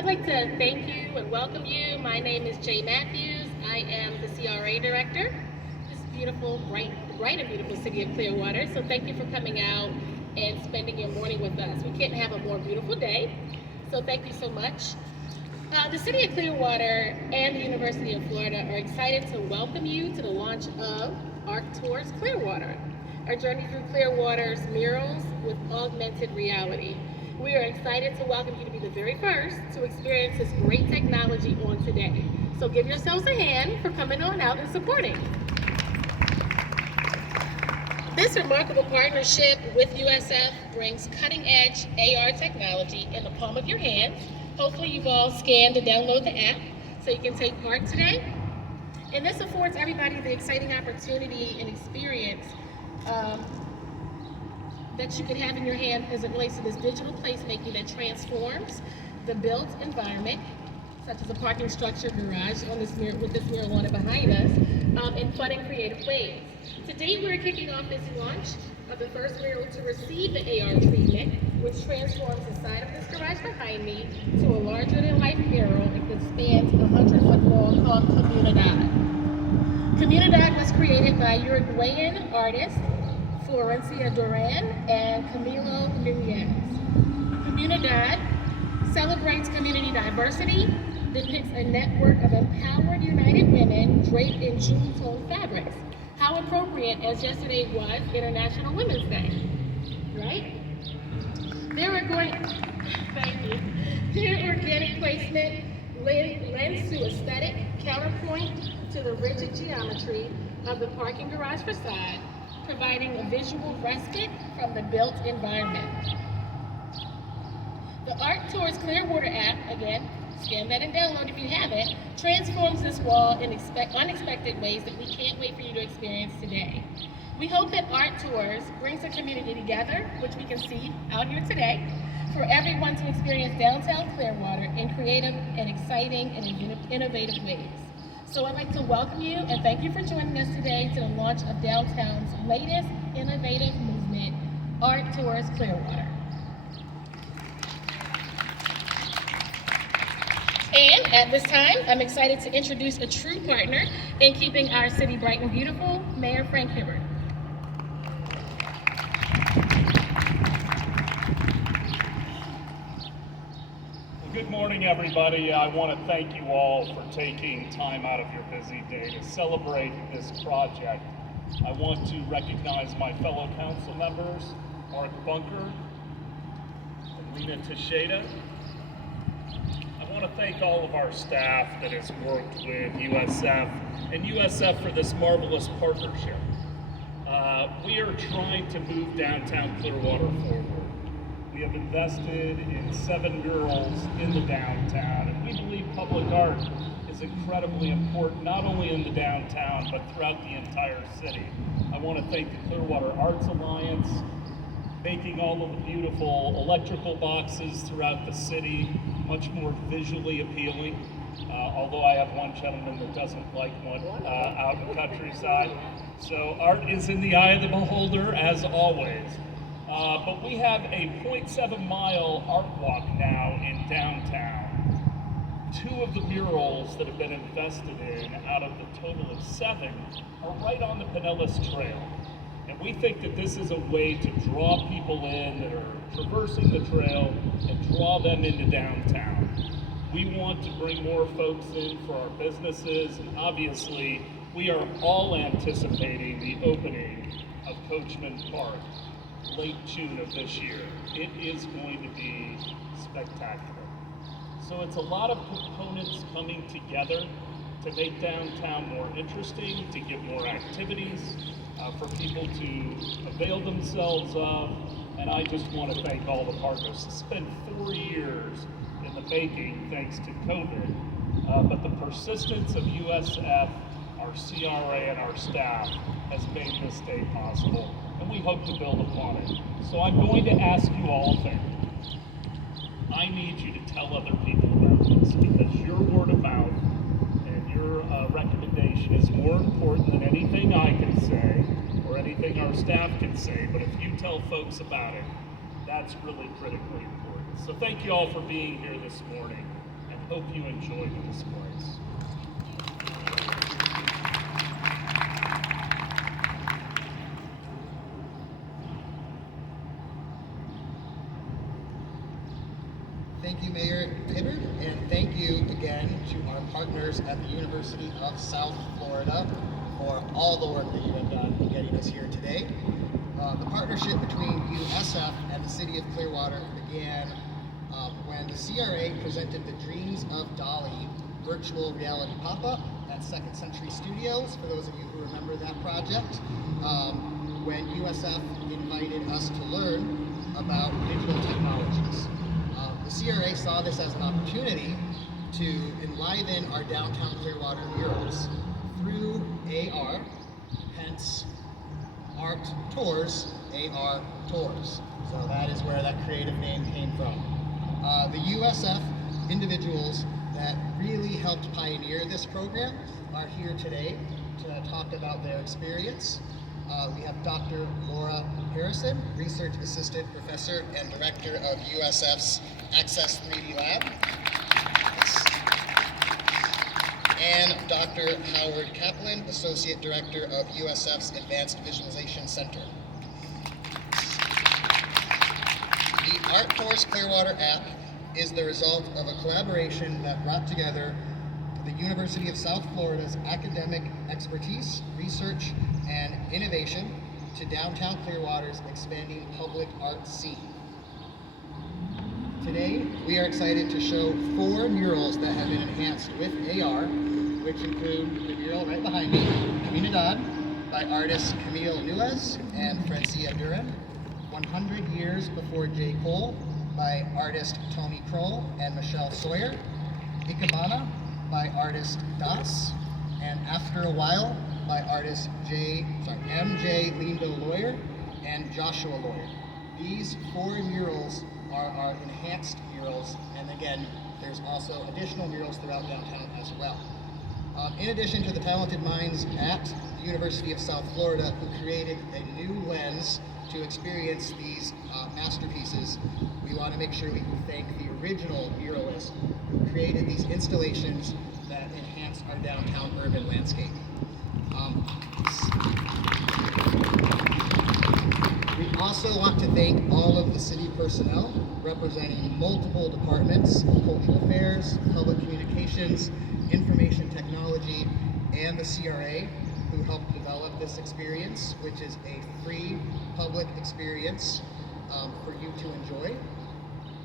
I'd like to thank you and welcome you. My name is Jay Matthews. I am the CRA Director. This beautiful, bright and beautiful city of Clearwater. So thank you for coming out and spending your morning with us. We couldn't have a more beautiful day. So thank you so much. The City of Clearwater and the University of Florida are excited to welcome you to the launch of ARTours Clearwater, our journey through Clearwater's murals with augmented reality. We are excited to welcome you to be the very first to experience this great technology on today. So give yourselves a hand for coming on out and supporting. This remarkable partnership with USF brings cutting-edge AR technology in the palm of your hands. Hopefully you've all scanned and downloaded the app so you can take part today. And this affords everybody the exciting opportunity and experience that you can have in your hand as it relates to this digital placemaking that transforms the built environment, such as a parking structure, garage on this with this mural on it behind us, in fun and creative ways. Today we're kicking off this launch of the first mural to receive the AR treatment, which transforms the side of this garage behind me to a larger-than-life mural that spans 100-foot long called Comunidad. Comunidad was created by Uruguayan artists Florencia Duran and Camilo Nunez. Comunidad celebrates community diversity, depicts a network of empowered, united women draped in jewel tone fabrics. How appropriate, as yesterday was International Women's Day, right? Their organic placement lends to aesthetic counterpoint to the rigid geometry of the parking garage facade, providing a visual respite from the built environment. The ARTours Clearwater app, again, scan that and download if you haven't, transforms this wall in unexpected ways that we can't wait for you to experience today. We hope that ARTours brings the community together, which we can see out here today, for everyone to experience downtown Clearwater in creative and exciting and innovative ways. So I'd like to welcome you and thank you for joining us today to the launch of downtown's latest innovative movement, ARTours Clearwater. And at this time, I'm excited to introduce a true partner in keeping our city bright and beautiful, Mayor Frank Hibbert. Good morning, everybody. I want to thank you all for taking time out of your busy day to celebrate this project. I want to recognize my fellow council members, Mark Bunker and Lena Teixeira. I want to thank all of our staff that has worked with USF and USF for this marvelous partnership. We are trying to move downtown Clearwater forward. We have invested in 7 murals in the downtown, and we believe public art is incredibly important, not only in the downtown, but throughout the entire city. I want to thank the Clearwater Arts Alliance, making all of the beautiful electrical boxes throughout the city much more visually appealing, although I have one gentleman that doesn't like one out in the countryside. So art is in the eye of the beholder, as always. But we have a 0.7-mile art walk now in downtown. 2 of the murals that have been invested in out of the total of 7 are right on the Pinellas Trail. And we think that this is a way to draw people in that are traversing the trail and draw them into downtown. We want to bring more folks in for our businesses, and obviously we are all anticipating the opening of Coachman Park late June of this year. It is going to be spectacular. So it's a lot of components coming together to make downtown more interesting, to give more activities for people to avail themselves of. And I just want to thank all the partners. It's been 4 years in the making thanks to COVID, but the persistence of USF, our CRA, and our staff has made this day possible, and we hope to build upon it. So I'm going to ask you all a favor. I need you to tell other people about this, because your word of mouth and your recommendation is more important than anything I can say or anything our staff can say. But if you tell folks about it, that's really critically important. So thank you all for being here this morning. Hope you enjoy the displays. Thank you, Mayor Hibbard, and thank you again to our partners at the University of South Florida for all the work that you have done in getting us here today. The partnership between USF and the City of Clearwater began when the CRA presented the Dreams of Dolly virtual reality pop-up at Second Century Studios, for those of you who remember that project, when USF invited us to learn about digital technologies. The CRA saw this as an opportunity to enliven our downtown Clearwater murals through AR, hence ARTours, ARTours. So that is where that creative name came from. The USF individuals that really helped pioneer this program are here today to talk about their experience. We have Dr. Laura Harrison, Research Assistant Professor and Director of USF's Access 3D Lab. And Dr. Howard Kaplan, Associate Director of USF's Advanced Visualization Center. The ARTours Clearwater app is the result of a collaboration that brought together the University of South Florida's academic expertise, research, and innovation to downtown Clearwater's expanding public art scene. Today, we are excited to show 4 murals that have been enhanced with AR, which include the mural right behind me, Comunidad, by artists Camille Nuez and Francia Duran, 100 Years Before J. Cole, by artist Tony Kroll and Michelle Sawyer, Ikebana, by artist Das, and After a While, by artist M.J. Lindo Lawyer and Joshua Lawyer. These 4 murals are our enhanced murals, and again, there's also additional murals throughout downtown as well. In addition to the talented minds at the University of South Florida who created a new lens to experience these masterpieces, we want to make sure we can thank the original muralists who created these installations that enhance our downtown urban landscape. We also want to thank all of the city personnel representing multiple departments, cultural affairs, public communications, information technology, and the CRA who helped develop this experience, which is a free public experience for you to enjoy.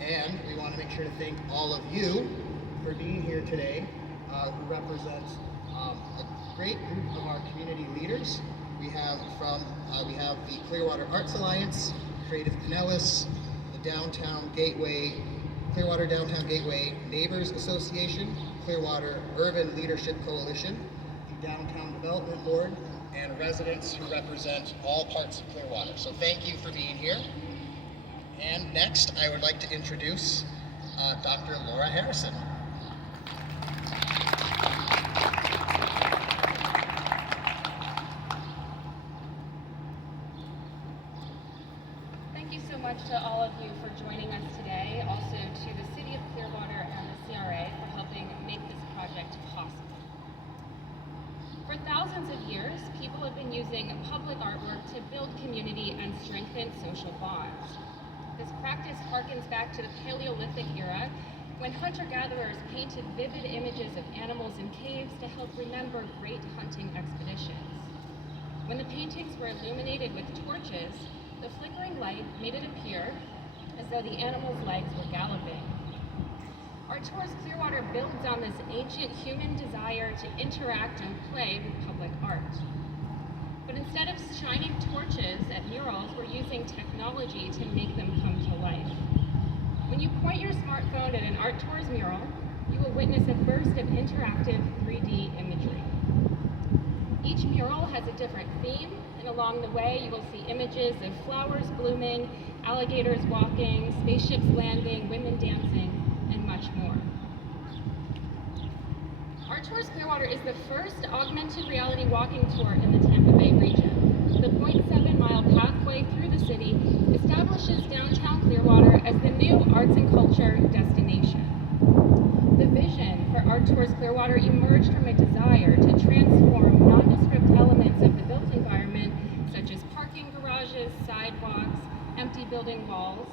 And we want to make sure to thank all of you for being here today, who represent a great group of our community leaders. We have the Clearwater Arts Alliance, Creative Pinellas, the Clearwater Downtown Gateway Neighbors Association, Clearwater Urban Leadership Coalition, the Downtown Development Board, and residents who represent all parts of Clearwater. So thank you for being here. And next, I would like to introduce Dr. Laura Harrison. Thank you so much to all of you for joining us today, also to the City of Clearwater and the CRA for helping make this project possible. For thousands of years, people have been using public artwork to build community and strengthen social bonds. This practice harkens back to the Paleolithic era, when hunter-gatherers painted vivid images of animals in caves to help remember great hunting expeditions. When the paintings were illuminated with torches, the flickering light made it appear as though the animals' legs were galloping. ARTours Clearwater builds on this ancient human desire to interact and play with public art. But instead of shining torches at murals, we're using technology to make them come to life. When you point your smartphone at an ARTours mural, you will witness a burst of interactive 3D imagery. Each mural has a different theme, and along the way you will see images of flowers blooming, alligators walking, spaceships landing, women dancing, and much more. ARTours Clearwater is the first augmented reality walking tour in the Tampa Bay region. The 0.7-mile pathway through the city establishes downtown Clearwater as the new arts and culture destination. The vision for ARTours Clearwater emerged from a desire to transform nondescript elements of the built environment, such as parking garages, sidewalks, empty building walls,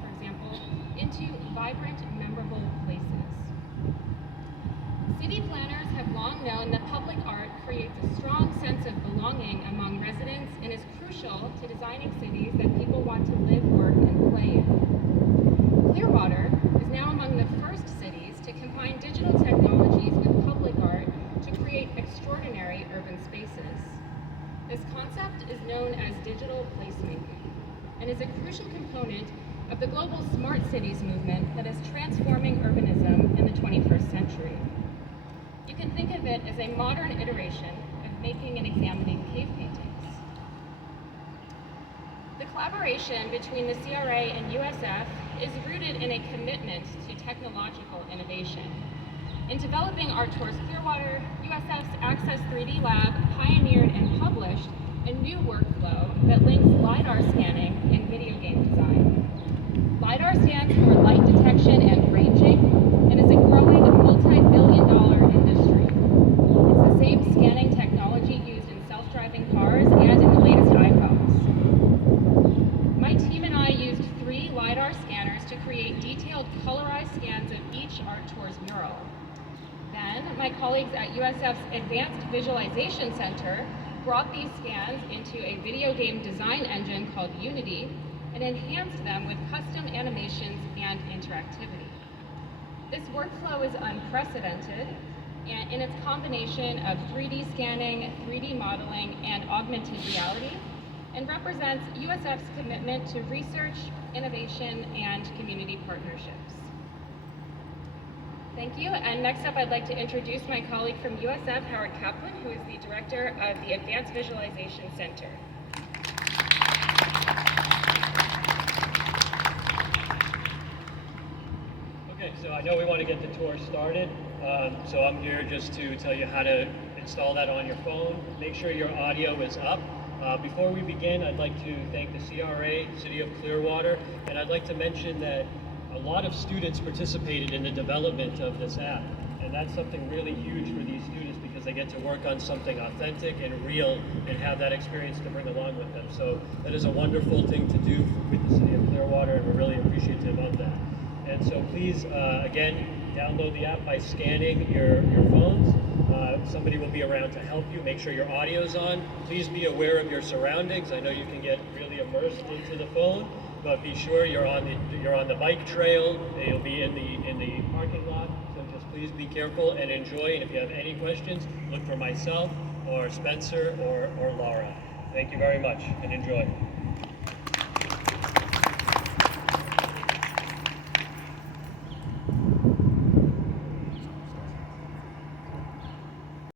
for example, into vibrant, memorable places. City planners have long known that public art creates a strong sense of belonging among residents and is crucial to designing cities that people want to live, work, and play in. Clearwater is now among the first cities to combine digital technologies with public art to create extraordinary urban spaces. This concept is known as digital placemaking and is a crucial component of the global smart cities movement that is transforming urbanism in the 21st century. You can think of it as a modern iteration of making and examining cave paintings. The collaboration between the CRA and USF is rooted in a commitment to technological innovation. In developing ARTours Clearwater, USF's Access 3D Lab pioneered and published a new workflow that links LiDAR scanning and video game design. LiDAR stands for light detection and ranging and is a growing multi-billion-dollar industry. It's the same scanning technology used in self-driving cars and in the latest iPhones. My team and I used 3 LiDAR scanners to create detailed colorized scans of each ARTours mural. Then, my colleagues at USF's Advanced Visualization Center brought these scans into a video game design engine called Unity and enhanced them with custom animations and interactivity. This workflow is unprecedented in its combination of 3D scanning, 3D modeling, and augmented reality, and represents USF's commitment to research, innovation, and community partnerships. Thank you, and next up I'd like to introduce my colleague from USF, Howard Kaplan, who is the director of the Advanced Visualization Center. Okay, so I know we want to get the tour started, so I'm here just to tell you how to install that on your phone. Make sure your audio is up. Before we begin, I'd like to thank the CRA, City of Clearwater, and I'd like to mention that a lot of students participated in the development of this app, and that's something really huge for these students because they get to work on something authentic and real and have that experience to bring along with them. So that is a wonderful thing to do with the City of Clearwater, and we're really appreciative of that. And so please, again, download the app by scanning your phones. Somebody will be around to help you. Make sure your audio's on. Please be aware of your surroundings. I know you can get really immersed into the phone, but be sure you're on the bike trail. You'll be in the parking lot. So just please be careful and enjoy. And if you have any questions, look for myself or Spencer or Laura. Thank you very much and enjoy.